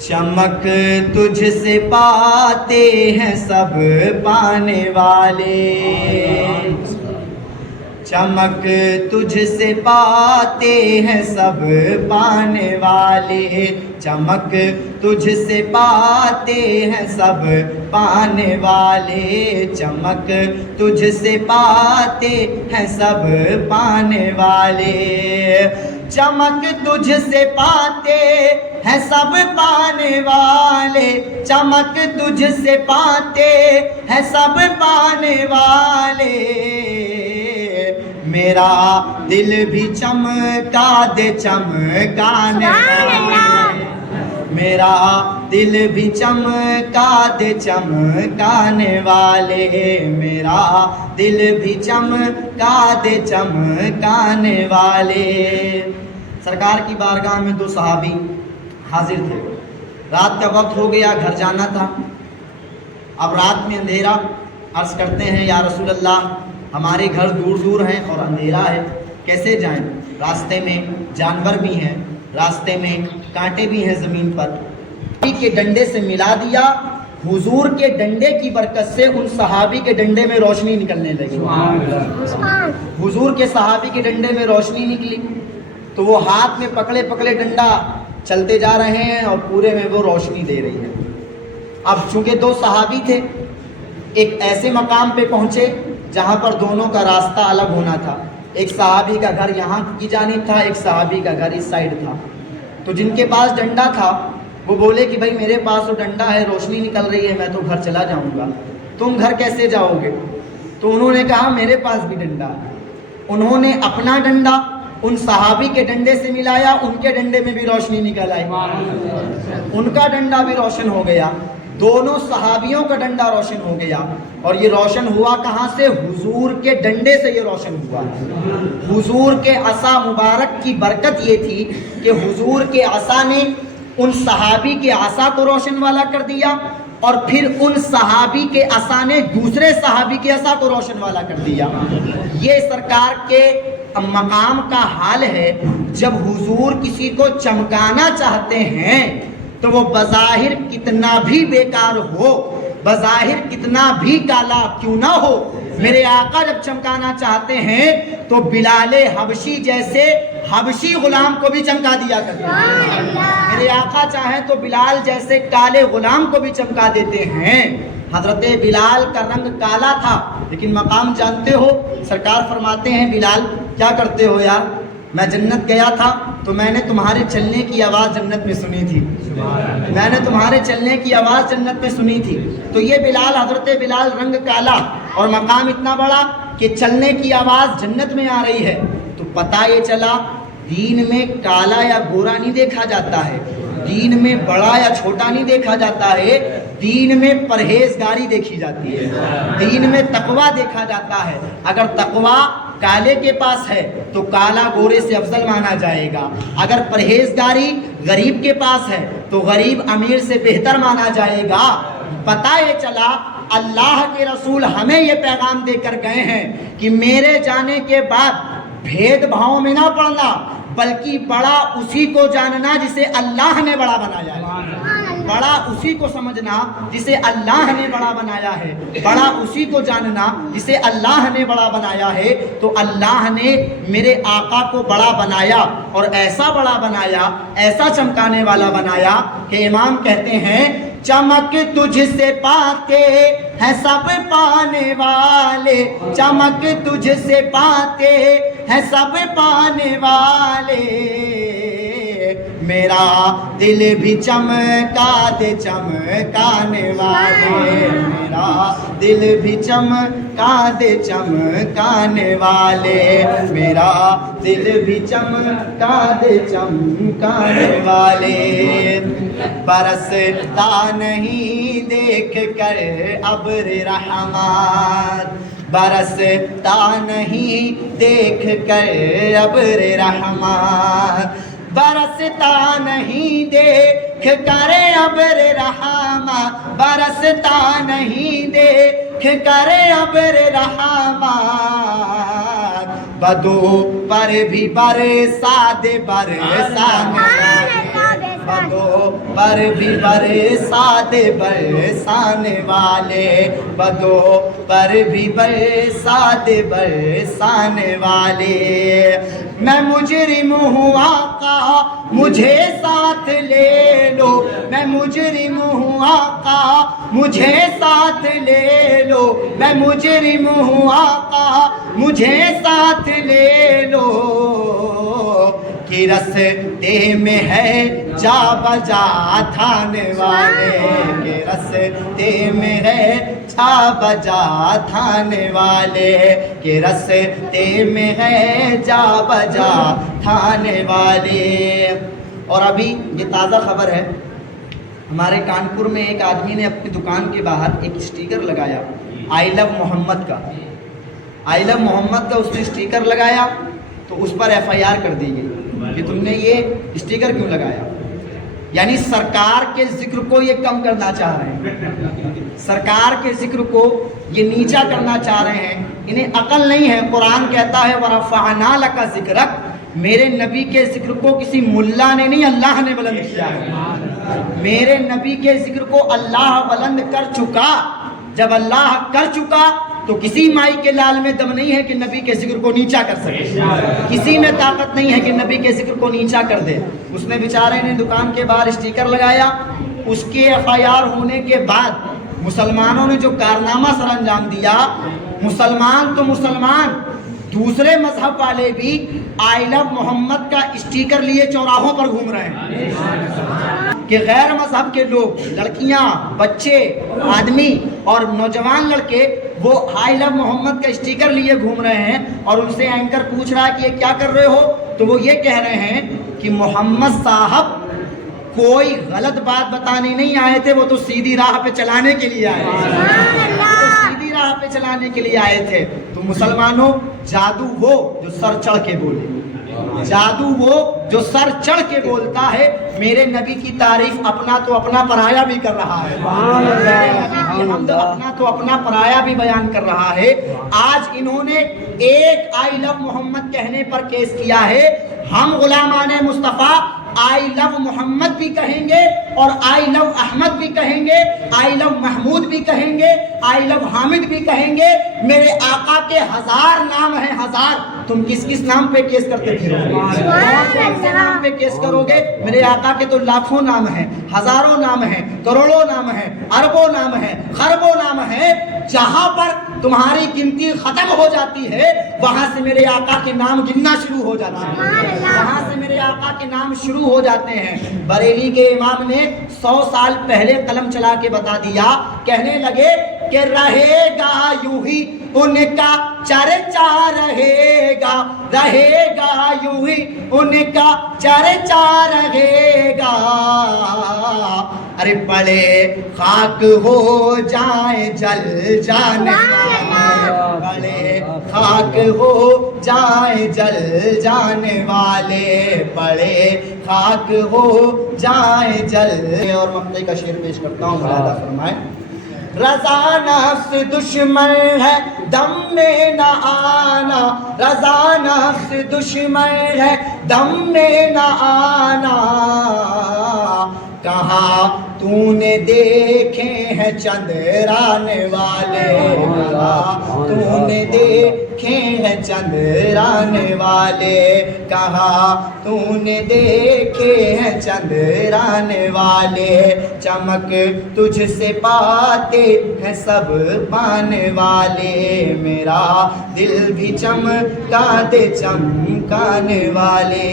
چمک تجھ سے پاتے ہیں سب پانے والے، چمک تجھ سے پاتے ہیں سب پانے والے، چمک تجھ سے پاتے ہیں سب پانے والے، چمک تجھ سے پاتے ہیں سب پانے والے، چمک تجھ سے پاتے ہیں سب پانے والے، چمک تجھ سے پاتے ہیں سب پانے والے، میرا دل بھی چمکا دے چمکانے والے، میرا دل بھی چمکا دے چمکانے والے، میرا دل بھی چمکا دے چمکانے والے۔ سرکار کی بارگاہ میں 2 صحابی حاضر تھے، رات کا وقت ہو گیا، گھر جانا تھا۔ اب رات میں اندھیرا، عرض کرتے ہیں یا رسول اللہ ہمارے گھر دور دور ہیں اور اندھیرا ہے، کیسے جائیں؟ راستے میں جانور بھی ہیں، راستے میں کانٹے بھی ہیں زمین پر۔ کے ڈنڈے سے ملا دیا، حضور کے ڈنڈے کی برکت سے ان صحابی کے ڈنڈے میں روشنی نکلنے لگی، حضور کے صحابی کے ڈنڈے میں روشنی نکلی تو وہ ہاتھ میں پکڑے پکڑے ڈنڈا چلتے جا رہے ہیں اور پورے میں وہ روشنی دے رہی ہے۔ اب چونکہ 2 صحابی تھے، ایک ایسے مقام پہ پہنچے جہاں پر دونوں کا راستہ الگ ہونا تھا، ایک صحابی کا گھر یہاں کی جانب تھا، ایک صحابی کا گھر اس سائیڈ تھا۔ تو جن کے پاس ڈنڈا تھا وہ بولے کہ بھائی میرے پاس تو ڈنڈا ہے، روشنی نکل رہی ہے، میں تو گھر چلا جاؤں گا، تم گھر کیسے جاؤ گے؟ تو انہوں نے کہا میرے پاس بھی ڈنڈا ہے۔ انہوں نے اپنا ڈنڈا ان صحابی کے ڈنڈے سے ملایا، ان کے ڈنڈے میں بھی روشنی نکل آئی، ان کا ڈنڈا بھی روشن ہو گیا، دونوں صحابیوں کا ڈنڈا روشن ہو گیا۔ اور یہ روشن ہوا کہاں سے؟ حضور کے ڈنڈے سے یہ روشن ہوا۔ حضور کے عصا مبارک کی برکت یہ تھی کہ حضور کے عصا نے ان صحابی کے عصا کو روشن والا کر دیا، اور پھر ان صحابی کے عصا نے دوسرے صحابی کے عصا کو روشن والا کر دیا۔ یہ سرکار کے مقام کا حال ہے، جب حضور کسی کو چمکانا چاہتے ہیں تو وہ بظاہر کتنا بھی بیکار ہو، بظاہر کتنا بھی کالا کیوں نہ ہو، میرے آقا جب چمکانا چاہتے ہیں تو بلال حبشی جیسے حبشی غلام کو بھی چمکا دیا کرتے ہیں۔ میرے آقا چاہیں تو بلال جیسے کالے غلام کو بھی چمکا دیتے ہیں۔ حضرت بلال کا رنگ کالا تھا لیکن مقام جانتے ہو، سرکار فرماتے ہیں بلال کیا کرتے ہو یار؟ میں جنت گیا تھا تو میں نے تمہارے چلنے کی آواز جنت میں سنی تھی، میں نے تمہارے چلنے کی آواز جنت میں سنی تھی۔ تو یہ بلال، حضرت بلال رنگ کالا اور مقام اتنا بڑا کہ چلنے کی آواز جنت میں آ رہی ہے، تو پتہ یہ چلا دین میں کالا یا گورا نہیں دیکھا جاتا ہے، دین میں بڑا یا چھوٹا نہیں دیکھا جاتا ہے، دین میں پرہیزگاری دیکھی جاتی ہے، دین میں تقویٰ دیکھا جاتا ہے۔ اگر تقویٰ کالے کے پاس ہے تو کالا گورے سے افضل مانا جائے گا، اگر پرہیزگاری غریب کے پاس ہے تو غریب امیر سے بہتر مانا جائے گا۔ پتہ یہ چلا اللہ کے رسول ہمیں یہ پیغام دے کر گئے ہیں کہ میرے جانے کے بعد بھید بھاؤں میں نہ پڑنا، بلکہ بڑا اسی کو جاننا جسے اللہ نے بڑا بنایا ہے، بڑا اسی کو سمجھنا جسے اللہ نے بڑا بنایا ہے، بڑا اسی کو جاننا جسے اللہ نے بڑا بنایا ہے۔ تو اللہ نے میرے آقا کو بڑا بنایا اور ایسا بڑا بنایا، ایسا چمکانے والا بنایا کہ امام کہتے ہیں چمک تجھ سے پاتے ہیں سب پانے والے، چمک تجھ سے پاتے ہیں سب پانے والے، میرا دل بھی چمکا دے چمکانے والے، میرا دل بھی چمکا دے چمکانے والے، میرا دل بھی چمکا دے چمکانے والے، برستا نہیں دیکھ کر ابر رحمت، برستا نہیں دیکھ کر ابر رحمت، برستا نہیں دیکھ کر ابر رحمت، برستا نہیں دیکھ کر ابر رحمت، بدو پر بھی برسا دے برسانے والے، بدو پر بھی برسا دے برسانے والے بدو پر بھی برسا دے برسانے والے میں مجرم ہوں آقا مجھے ساتھ لے لو میں مجرم ہوں آقا مجھے ساتھ لے لو میں مجرم ہوں آقا مجھے ساتھ لے لو کہ رستے میں ہے جا بجا تھانے والے کہ رستے میں ہے جا بجا تھانے والے کہ رستے میں ہے جا بجا تھانے والے۔ اور ابھی یہ تازہ خبر ہے، ہمارے کانپور میں ایک آدمی نے اپنی دکان کے باہر ایک اسٹیکر لگایا آئی لو محمد کا، آئی لو محمد کا اس نے اسٹیکر لگایا تو اس پر ایف آئی آر کر دی گئی کہ تم نے یہ اسٹیکر کیوں لگایا۔ یعنی سرکار کے ذکر کو یہ کم کرنا چاہ رہے ہیں، سرکار کے ذکر کو یہ نیچا کرنا چاہ رہے ہیں، انہیں عقل نہیں ہے۔ قرآن کہتا ہے وَرَفَعْنَا لَكَ ذِكْرَكَ، میرے نبی کے ذکر کو کسی ملا نے نہیں اللہ نے بلند کیا ہے، میرے نبی کے ذکر کو اللہ بلند کر چکا۔ جب اللہ کر چکا تو کسی مائی کے لال میں دم نہیں ہے کہ نبی کے ذکر کو نیچا کر سکے، کسی میں طاقت نہیں ہے کہ نبی کے ذکر کو نیچا کر دے۔ اس نے بیچارے نے دکان کے باہر اسٹیکر لگایا، اس کے ایف آئی آر ہونے کے بعد مسلمانوں نے جو کارنامہ سر انجام دیا، مسلمان تو مسلمان، دوسرے مذہب والے بھی آئی لو محمد کا اسٹیکر لیے چوراہوں پر گھوم رہے ہیں کہ غیر مذہب کے لوگ، لڑکیاں، بچے، آدمی اور نوجوان لڑکے وہ آئی لو محمد کا اسٹیکر لیے گھوم رہے ہیں۔ اور ان سے اینکر پوچھ رہا ہے کہ یہ کیا کر رہے ہو، تو وہ یہ کہہ رہے ہیں کہ محمد صاحب کوئی غلط بات بتانے نہیں آئے تھے، وہ تو سیدھی راہ پہ چلانے کے لیے آئے تھے، سیدھی راہ پہ چلانے کے لیے آئے تھے۔ تو مسلمانوں، جادو وہ جو سر چڑھ کے بولے، جادو وہ جو سر چڑھ کے بولتا ہے۔ میرے نبی کی تعریف اپنا تو اپنا پرایا بھی کر رہا ہے، اپنا تو اپنا پرایا بھی بیان کر رہا ہے۔ آج انہوں نے ایک آئی لو محمد کہنے پر کیس کیا ہے، ہم غلامان مصطفیٰ آئی لو محمد بھی کہیں گے اور آئی لو احمد بھی کہیں گے، آئی لو محمود بھی کہیں گے، آئی لو حامد بھی کہیں گے۔ میرے آقا کے 1000 نام ہیں، 1000۔ تم کس کس نام پہ کیس کرتے پھرو گے؟ کس نام پہ کیس کرو گے؟ میرے آقا کے تو لاکھوں نام ہیں، ہزاروں نام ہیں، کروڑوں نام ہیں، اربوں نام ہیں، خربوں نام ہیں۔ جہاں پر تمہاری گنتی ختم ہو جاتی ہے وہاں سے میرے آقا کے نام گننا شروع ہو جاتا ہے، وہاں سے میرے آقا کے نام شروع ہو جاتے ہیں۔ بریلی کے امام نے 100 سال پہلے قلم چلا کے بتا دیا، کہنے لگے کہ رہے گا یوں ہی ان کا چرچا، رہے گا یوں ہی ان کا چرچا رہے گا۔ ارے بڑے خاک ہو جائیں جل جانے والے، بڑے خاک ہو جائیں جل جانے والے، بڑے خاک ہو جائیں جل۔ اور مقطع کا شعر پیش کرتا ہوں، ملاحظہ فرمائیں۔ رضا نفس دشمن ہے دم میں نہ آنا، رضا نفس دشمن ہے دم میں نہ آنا، کہاں تو نے دیکھے ہیں چندرانے والے، کہاں تو نے دیکھے ہیں چندرانے والے، کہاں تو نے دیکھے ہیں چندرانے والے، چمک تجھ سے پاتے ہیں سب پانے والے، میرا دل بھی چمکا دے چمکانے والے۔